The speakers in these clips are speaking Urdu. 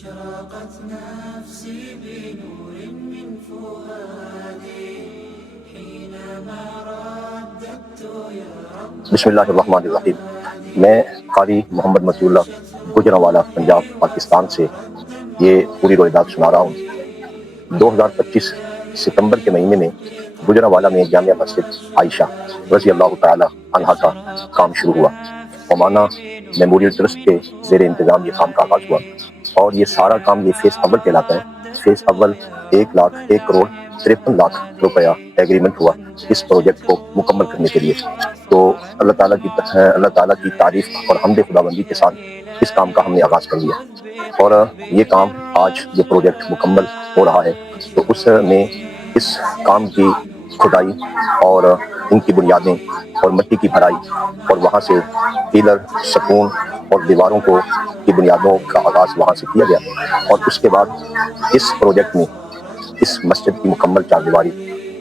أشرقت نفسي بنور من فؤادي حينما رددت يا رب. بسم اللہ الرحمن الرحیم. میں قاری محمد مطیع اللہ گوجرانوالا پنجاب پاکستان سے یہ پوری روایت سنا رہا ہوں. 2025 ستمبر کے مہینے میں گوجرانوالا میں جامعہ مسجد عائشہ رضی اللہ تعالی عنہا کا کام شروع ہوا. عمانہ میموریل ٹرسٹ کے زیر انتظام یہ کام کا آغاز ہوا اور یہ سارا کام یہ فیس اول کہلاتا ہے. فیس اول 1,01,53 روپیہ ایگریمنٹ ہوا اس پروجیکٹ کو مکمل کرنے کے لیے. تو اللہ تعالیٰ کی تعریف اور حمد خداوندی کے ساتھ اس کام کا ہم نے آغاز کر لیا اور یہ کام آج یہ پروجیکٹ مکمل ہو رہا ہے. تو اس میں اس کام کی کھدائی اور ان کی بنیادیں اور مٹی کی بھرائی اور وہاں سے پلر ستون اور دیواروں کی بنیادوں کا آغاز وہاں سے کیا گیا اور اس کے بعد اس پروجیکٹ میں اس مسجد کی مکمل چار دیواری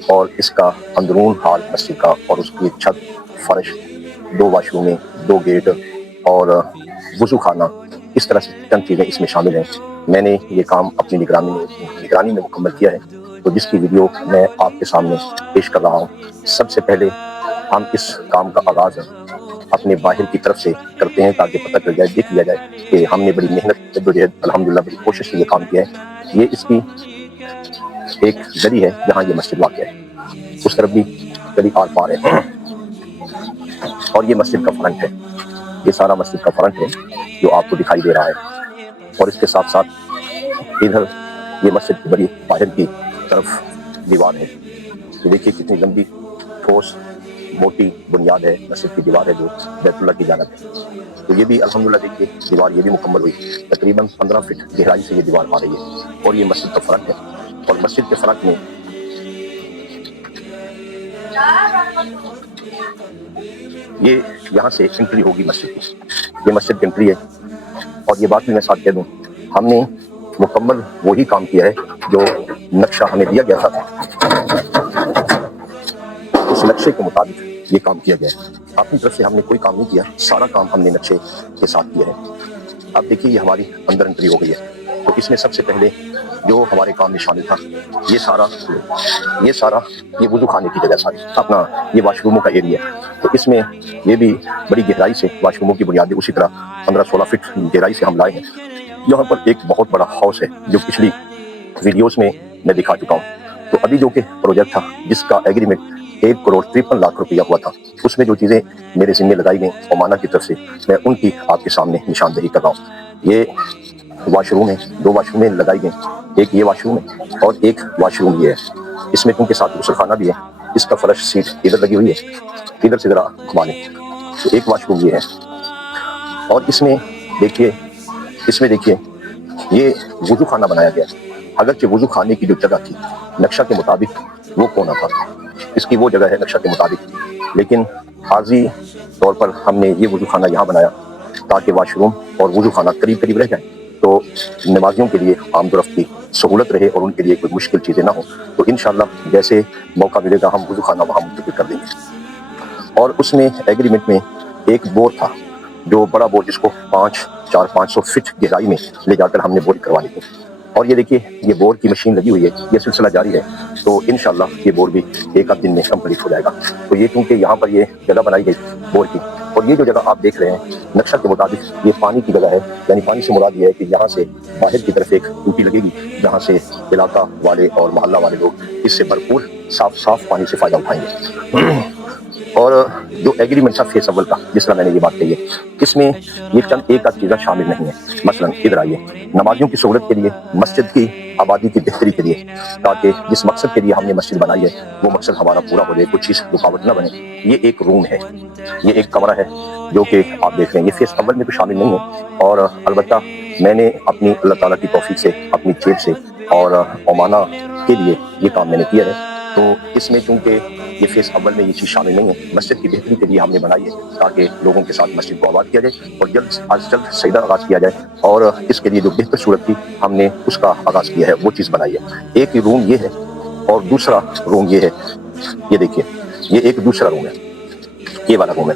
اور اس کا اندرون حال مسجد کا اور اس کی چھت فرش 2 واش رومیں 2 گیٹ اور وضو خانہ اس طرح سے چند چیزیں اس میں شامل ہیں. میں نے یہ کام اپنی نگرانی میں مکمل کیا ہے تو جس کی ویڈیو میں آپ کے سامنے پیش کر رہا ہوں. سب سے پہلے ہم اس کام کا آغاز اپنے باہر کی طرف سے کرتے ہیں تاکہ پتہ چل جائے دیکھ لیا جائے کہ ہم نے بڑی محنت الحمدللہ بڑی کوشش سے یہ کام کیا ہے. یہ اس کی ایک گلی ہے جہاں یہ مسجد واقع ہے, اس طرف بھی گلی آر پار ہے اور یہ مسجد کا فرنٹ ہے. یہ سارا مسجد کا فرنٹ ہے جو آپ کو دکھائی دے رہا ہے اور اس کے ساتھ ساتھ ادھر یہ مسجد کی بڑی باہر کی طرف دیوار ہے. یہ دیکھیے کتنی لمبی ٹھوس موٹی بنیاد ہے مسجد کی دیوار ہے جو بیت اللہ کی جانب ہے. تو یہ بھی الحمدللہ دیکھیے دیوار یہ بھی مکمل ہوئی. تقریباً 15 فٹ گہرائی سے یہ دیوار آ رہی ہے اور یہ مسجد کا فرنٹ ہے اور مسجد کے فرنٹ میں یہ یہاں سے انٹری ہوگی مسجد کی. یہ مسجد کی انٹری ہے اور یہ بات بھی میں ساتھ کہہ دوں ہم نے مکمل وہی کام کیا ہے جو نقشہ ہمیں دیا گیا تھا. اس نقشے کے مطابق یہ کام کیا گیا ہے. اپنی طرف سے ہم نے کوئی کام نہیں کیا, سارا کام ہم نے نقشے کے ساتھ کیا ہے. اب دیکھیے یہ ہماری اندر انٹری ہو گئی ہے. تو اس میں سب سے پہلے جو ہمارے کام میں شامل تھا یہ سارا یہ وضو خانے کی جگہ ساری اپنا یہ واش روموں کا ایریا. تو اس میں یہ بھی بڑی گہرائی سے واش روموں کی بنیادیں اسی طرح 15-16 فٹ گہرائی سے ہم لائے ہیں. یہاں پر ایک بہت بڑا ہاؤس ہے جو پچھلی ویڈیوز میں دکھا چکا ہوں. تو ابھی جو کہ پروجیکٹ تھا جس کا ایگریمنٹ 1,53 روپیہ ہوا تھا, اس میں جو چیزیں میرے ذمہ لگائی گئیں عمانہ کی طرف سے میں ان کی آپ کے سامنے نشاندہی کر رہا ہوں. یہ واش روم ہے, 2 واش رومیں لگائی گئیں. ایک یہ واش روم ہے اور ایک واش روم یہ ہے. اس میں کیونکہ ساتھ غسل خانہ بھی ہے. اس کا فرش سیٹ ادھر لگی ہوئی ہے, ادھر سے ذرا گھما لیں. تو ایک واش روم یہ ہے اور اس میں دیکھیے یہ وضو خانہ بنایا گیا. اگرچہ وضو خانے کی جو جگہ تھی نقشہ کے مطابق وہ کونا تھا, اس کی وہ جگہ ہے نقشہ کے مطابق, لیکن عارضی طور پر ہم نے یہ وضو خانہ یہاں بنایا تاکہ واش روم اور وضو خانہ قریب رہ جائیں تو نمازیوں کے لیے آمد و رفت کی سہولت رہے اور ان کے لیے کوئی مشکل چیزیں نہ ہوں. تو انشاءاللہ جیسے موقع ملے گا ہم وضو خانہ وہاں منتقل کر دیں گے. اور اس میں ایگریمنٹ میں ایک بور تھا جو بڑا بور جس کو 500 فٹ گہرائی میں لے جا کر ہم نے بورنگ کروانی تھی. اور یہ دیکھیے یہ بور کی مشین لگی ہوئی ہے, یہ سلسلہ جاری ہے. تو انشاءاللہ یہ بور بھی 1 دن میں کمپلیٹ ہو جائے گا. تو یہ چونکہ یہاں پر یہ جگہ بنائی گئی بور کی اور یہ جو جگہ آپ دیکھ رہے ہیں نقشہ کے مطابق یہ پانی کی جگہ ہے. یعنی پانی سے مراد یہ ہے کہ یہاں سے باہر کی طرف ایک ٹوٹی لگے گی جہاں سے علاقہ والے اور محلہ والے لوگ اس سے بھرپور صاف پانی سے فائدہ اٹھائیں گے. اور جو ایگریمنٹ تھا فیس اول کا جس طرح میں نے یہ بات کہی ہے اس میں یہ چند ایک آدھ چیزیں شامل نہیں ہیں. مثلا ادھر آئیے, نمازیوں کی سہولت کے لیے, مسجد کی آبادی کی بہتری کے لیے, تاکہ جس مقصد کے لیے ہم نے مسجد بنائی ہے وہ مقصد ہمارا پورا ہو جائے, کچھ چیز رکاوٹ نہ بنے. یہ ایک روم ہے, یہ ایک کمرہ ہے جو کہ آپ دیکھ رہے ہیں. یہ فیس اول میں تو شامل نہیں ہے اور البتہ میں نے اپنی اللہ تعالیٰ کی توفیق سے اپنی جیب سے اور عمانہ کے لیے یہ کام میں نے کیا ہے. تو اس میں چونکہ یہ فیس اول میں یہ چیز شامل نہیں ہے, مسجد کی بہتری کے لیے ہم نے بنائی ہے تاکہ لوگوں کے ساتھ مسجد کو آباد کیا جائے اور جلد از جلد سجدہ آغاز کیا جائے. اور اس کے لیے جو بہتر صورت تھی ہم نے اس کا آغاز کیا ہے, وہ چیز بنائی ہے. ایک روم یہ ہے اور دوسرا روم یہ ہے. یہ دیکھیے یہ ایک دوسرا روم ہے, یہ والا روم ہے.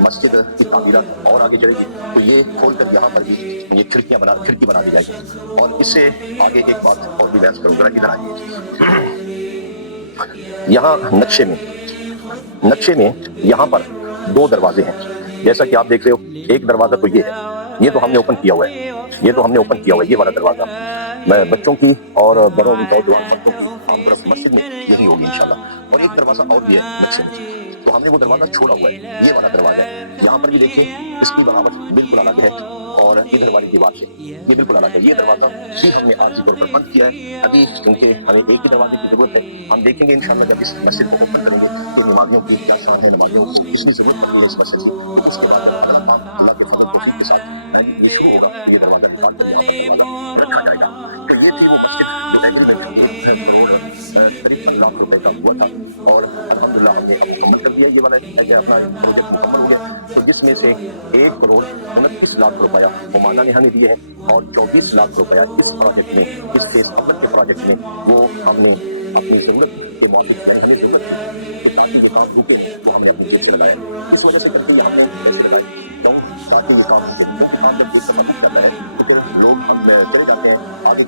مسجد کی تعمیرات اور آگے چلے گی تو یہ کھول کر یہاں پر بھی یہ کھڑکی بنا دی جائے گی. اور اس سے آگے ایک بات اور بھی بیان کروں گا. ادھر آئیے. یہاں نقشے میں یہاں پر 2 دروازے ہیں جیسا کہ آپ دیکھ رہے ہو. ایک دروازہ تو یہ ہے, یہ تو ہم نے اوپن کیا ہوا ہے, یہ والا دروازہ بچوں کی اور بڑوں نوجوان مردوں کی عام طرف مسجد میں یہی ہوگی انشاءاللہ. اور ایک دروازہ اور بھی ہے نقشے میں, تو ہم نے وہ دروازہ چھوڑا ہوا ہے, یہ والا دروازہ ہے. یہاں پر بھی دیکھیں اس کی بناوٹ بالکل الگ ہے اور ادھر والی دیوار سے یہ بالکل الگ ہے. یہ دروازہ بھی ہم نے عارضی طور پر بند کیا ہے ابھی, کیونکہ ہمیں ایک ہی دروازے کی ضرورت ہے. ہم دیکھیں گے انشاءاللہ جب اس مسجد کو اوپن کریں گے کہ نمازیوں کی کیا شان ہے, نمازیوں کو کس کی ضرورت پڑتی ہے اس مسجد کی. تو اس کے بعد اللہ کے فضل و توفیق کے ساتھ یہ شروع ہوگا. یہ دروازہ رکھا جائے گا. تو یہ تھی وہ مسجد قریب 15 لاکھ روپے کا ہوا تھا اور الحمدللہ ہم نے اب مکمل کر دیا. یہ والا اپنا پروجیکٹ مکمل ہو گیا. تو جس میں سے 1 کروڑ 29 لاکھ روپیہ عمانہ نے ہمیں دیے ہیں اور 24 لاکھ روپیہ اس پروجیکٹ میں, اس فیز اول کے پروجیکٹ میں وہ ہم نے اپنی ضرورت کے موافق کیا ہے. ہمیں ضرورت ہے تاکہ یہ کام رکے تو ہم نے اپنی جیب سے لگایا. اس وجہ سے کرتے ہیں ہم نے پیسے لگائے تاکہ یہ کام کے مطلب یہ سفر کرتا ہے. لیکن لوگ ہم چلے جاتے ہیں آگے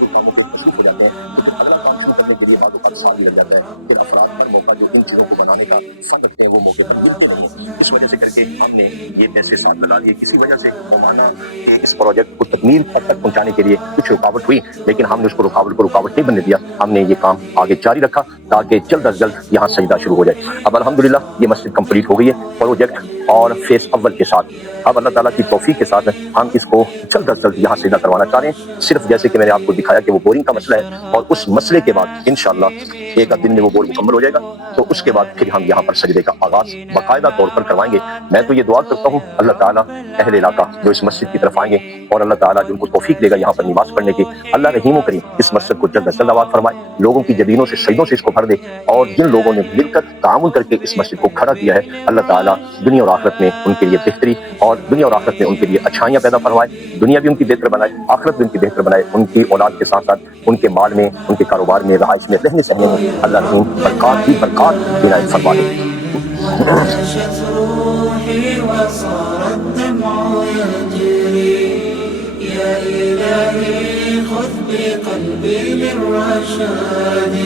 جو کاموں کے مصروف ہو جاتے ہیں, لیکن اگلا کام شروع کرنے کے لیے بعد وقت ساتھ مل جاتا ہے. پھر افراد پر موقع جو ان چیزوں کو بنانے کا فن رکھتے ہیں وہ موقع پر ملتے نہیں. اس وجہ سے کر کے ہم نے یہ پیسے ساتھ لگا لیے. کسی وجہ سے عمانہ کے اس پروجیکٹ کو تکمیل تک پہنچانے کے لیے کچھ رکاوٹ ہوئی, لیکن ہم نے اس کو رکاوٹ نہیں بننے دیا. ہم نے یہ کام آگے جاری رکھا تاکہ جلد از جلد یہاں سجدہ شروع ہو جائے. اب الحمدللہ یہ مسجد کمپلیٹ ہو گئی ہے پروجیکٹ اور فیز اول کے ساتھ. اب اللہ تعالیٰ کی توفیق کے ساتھ ہم اس کو جلد از جلد یہاں سجدہ کروانا چاہ رہے ہیں. صرف جیسے کہ میں نے آپ کو دکھایا کہ وہ بورنگ کا مسئلہ ہے, اور اس مسئلے کے بعد انشاءاللہ ایک آدھ دن میں وہ بور مکمل ہو جائے گا. تو اس کے بعد پھر ہم یہاں پر سجدے کا آغاز باقاعدہ طور پر کروائیں گے. میں تو یہ دعا کرتا ہوں اللہ تعالیٰ اہل علاقہ جو اس مسجد کی طرف آئیں گے اور اللہ تعالیٰ جو ان کو توفیق دے گا یہاں پر نماز پڑھنے کی, اللہ رحیم و کریم اس مسجد کو جلد از جلد آباد فرمائے, لوگوں کی جبینوں سے سجدوں سے اس کو بھر دے. اور جن لوگوں نے مل کر تعاون کر کے اس مسجد کو کھڑا کیا ہے, اللہ تعالیٰ دنیا اور آخرت میں ان کے لیے بہتری اور دنیا اور آخرت میں ان کے لیے اچھائیاں پیدا فرمائے. دنیا بھی ان کی بہتر بنائے, آخرت بھی ان کی بہتر بنائے. ان کی اولاد کے ساتھ ساتھ ان کے مال میں, ان کے کاروبار میں, رہائش میں, رہنے سہنے میں اللہ رحیم برکات ہی برکات عنایت فرما دے. عاشت روحي وصار الدمع يجري يا إلهي خذ بقلبي للرشاد